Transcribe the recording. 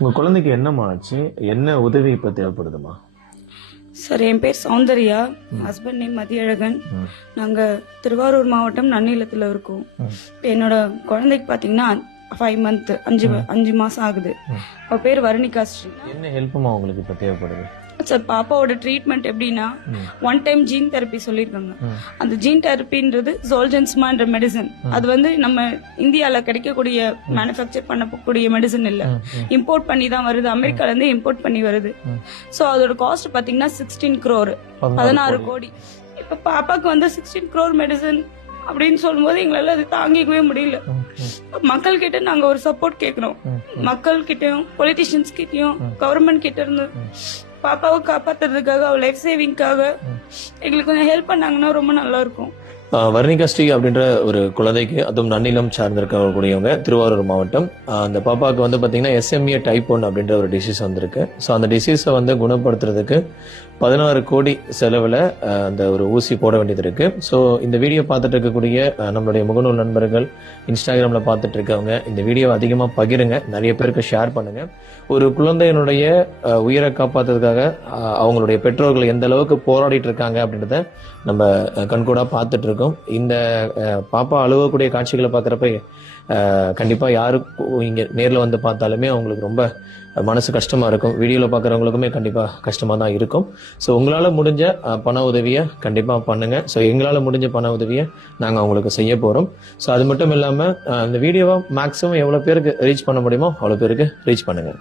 உங்க குழந்தைக்கு என்னம்மா ஆச்சு? என்ன உதவி இப்ப தேவைப்படுதுமா? சார், என் பேர் சௌந்தர்யா, ஹஸ்பண்ட் நேம் மதியழகன். நாங்க திருவாரூர் மாவட்டம் நன்னிலத்துல இருக்கோம். என்னோட குழந்தைக்கு பாத்தீங்கன்னா 5 மந்த் 5 மாசம் ஆகுது. அவ பேர் வர்ணிகா ஸ்ரீ. என்ன ஹெல்ப்மா உங்களுக்கு இப்ப தேவைப்படுது? சார், பாப்பாவோட ட்ரீட்மெண்ட் எப்படின்னா, 1 டைம் ஜீன் தெரப்பி சொல்லியிருக்காங்க. அந்த ஜீன் தெரப்பின்றது ஜோல்ஜென்ஸ்மான்ற மெடிசன். அது வந்து நம்ம இந்தியால கிடைக்கக்கூடிய மேனுஃபேக்சர் பண்ணக்கூடிய மெடிசன் இல்ல, இம்போர்ட் பண்ணி தான் வருது. அமெரிக்கால இருந்து இம்போர்ட் பண்ணி வருது. சோ அதோட காஸ்ட் பாத்தீங்கன்னா 16 crore, 16 கோடி. இப்ப பாப்பாக்கு வந்து 16 crore மெடிசன் அப்படின்னு சொல்லும்போது எங்களால அது தாங்கிக்கவே முடியல. மக்கள் கிட்ட நாங்க ஒரு சப்போர்ட் கேக்குறோம். மக்கள் கிட்டயும், பொலிட்டிஷியன்ஸ் கிட்டயும், கவர்மெண்ட் கிட்ட இருந்து பாப்பாவை காப்பாத்துறதுக்காக, அவ லைஃப் சேவிங்காக எங்களுக்கு கொஞ்சம் ஹெல்ப் பண்ணாங்கன்னா ரொம்ப நல்லா இருக்கும். வர்ணிகா ஸ்ரீ அப்படின்ற ஒரு குழந்தைக்கு, அதுவும் நன்னிலம் சார்ந்திருக்கக்கூடியவங்க, திருவாரூர் மாவட்டம். அந்த பாப்பாவுக்கு வந்து பாத்தீங்கன்னா SMA type 1 அப்படின்ற ஒரு டிசீஸ் வந்திருக்கு. ஸோ அந்த டிசீஸை வந்து குணப்படுத்துறதுக்கு 16 கோடி செலவில் அந்த ஒரு ஊசி போட வேண்டியது இருக்கு. ஸோ இந்த வீடியோ பார்த்துட்டு இருக்கக்கூடிய நம்மளுடைய முகநூல் நண்பர்கள், இன்ஸ்டாகிராமில் பார்த்துட்டு இருக்கவங்க, இந்த வீடியோவை அதிகமாக பகிருங்க, நிறைய பேருக்கு ஷேர் பண்ணுங்க. ஒரு குழந்தையினுடைய உயிரை காப்பாற்றுறதுக்காக அவங்களுடைய பெற்றோர்கள் எந்த அளவுக்கு போராடிட்டு இருக்காங்க அப்படின்றத நம்ம கண்கூடா பார்த்துட்டு இருக்கோம். இந்த பாப்பா அழுவக்கூடிய காட்சிகளை பார்க்குறப்ப கண்டிப்பா யாரு இங்க நேர்ல வந்து பார்த்தாலுமே அவங்களுக்கு ரொம்ப மனசு கஷ்டமா இருக்கும். வீடியோல பாக்குறவங்களுக்குமே கண்டிப்பா கஷ்டமா தான் இருக்கும். ஸோ உங்களால முடிஞ்ச பண உதவியை கண்டிப்பா பண்ணுங்க. ஸோ எங்களால முடிஞ்ச பண உதவியை நாங்க அவங்களுக்கு செய்ய போறோம். ஸோ அது மட்டும் இல்லாம இந்த வீடியோவை மேக்சிமம் எவ்வளவு பேருக்கு ரீச் பண்ண முடியுமோ அவ்வளவு பேருக்கு ரீச் பண்ணுங்க.